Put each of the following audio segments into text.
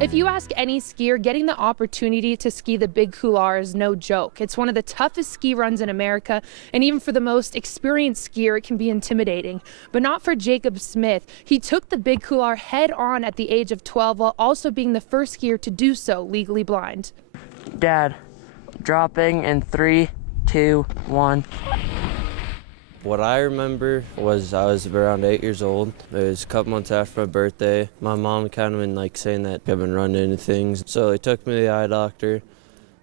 If you ask any skier, getting the opportunity to ski the Big Couloir is no joke. It's one of the toughest ski runs in America, and even for the most experienced skier, it can be intimidating. But not for Jacob Smith. He took the Big Couloir head on at the age of 12 while also being the first skier to do so legally blind. Dad, dropping in 3, 2, 1. What I remember was I was around 8 years old. It was a couple months after my birthday. My mom kind of been saying that I've been running into things. So they took me to the eye doctor.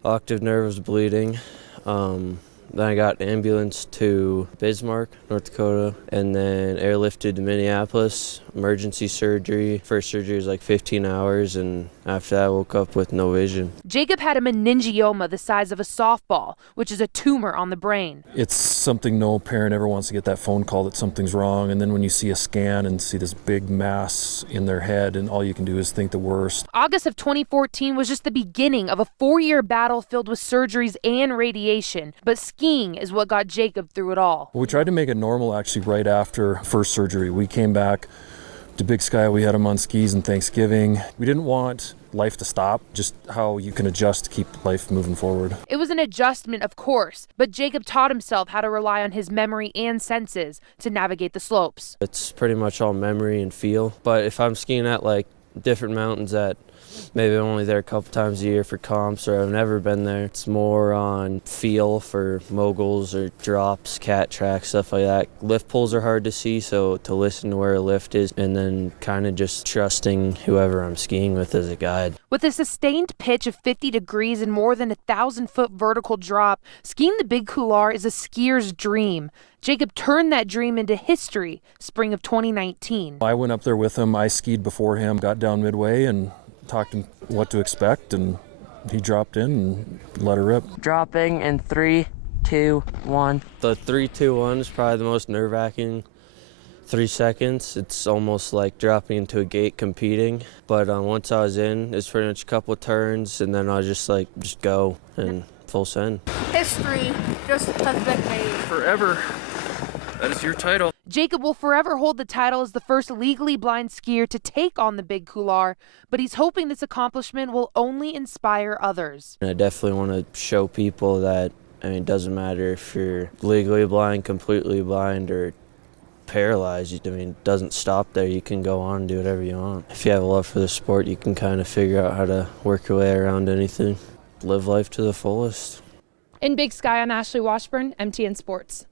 Octave nerve was bleeding. Then I got an ambulance to Bismarck, North Dakota, and then airlifted to Minneapolis, emergency surgery. First surgery was like 15 hours, and after that I woke up with no vision. Jacob had a meningioma the size of a softball, which is a tumor on the brain. It's something no parent ever wants to get that phone call that something's wrong, and then when you see a scan and see this big mass in their head, and all you can do is think the worst. August of 2014 was just the beginning of a 4-year battle filled with surgeries and radiation, but skiing is what got Jacob through it all. We tried to make it normal actually right after first surgery. We came back to Big Sky, we had him on skis on Thanksgiving. We didn't want life to stop, just how you can adjust to keep life moving forward. It was an adjustment, of course, but Jacob taught himself how to rely on his memory and senses to navigate the slopes. It's pretty much all memory and feel, but if I'm skiing at like different mountains that maybe I'm only there a couple times a year for comps, or I've never been there, it's more on feel for moguls or drops, cat tracks, stuff like that. Lift pulls are hard to see, so to listen to where a lift is and then kind of just trusting whoever I'm skiing with as a guide. With a sustained pitch of 50 degrees and more than 1,000-foot vertical drop, skiing the Big Couloir is a skier's dream. Jacob turned that dream into history spring of 2019. I went up there with him, I skied before him, got down midway and talked him what to expect, and he dropped in and let her rip. Dropping in 3, 2, 1. The 3, 2, 1 is probably the most nerve-wracking 3 seconds. It's almost like dropping into a gate competing. But once I was in, it's pretty much a couple of turns, and then I was just go and full send. History just has been made. Forever. That is your title. Jacob will forever hold the title as the first legally blind skier to take on the Big Couloir, but he's hoping this accomplishment will only inspire others. I definitely want to show people that, it doesn't matter if you're legally blind, completely blind, or paralyzed. It doesn't stop there. You can go on and do whatever you want. If you have a love for the sport, you can kind of figure out how to work your way around anything. Live life to the fullest. In Big Sky, I'm Ashley Washburn, MTN Sports.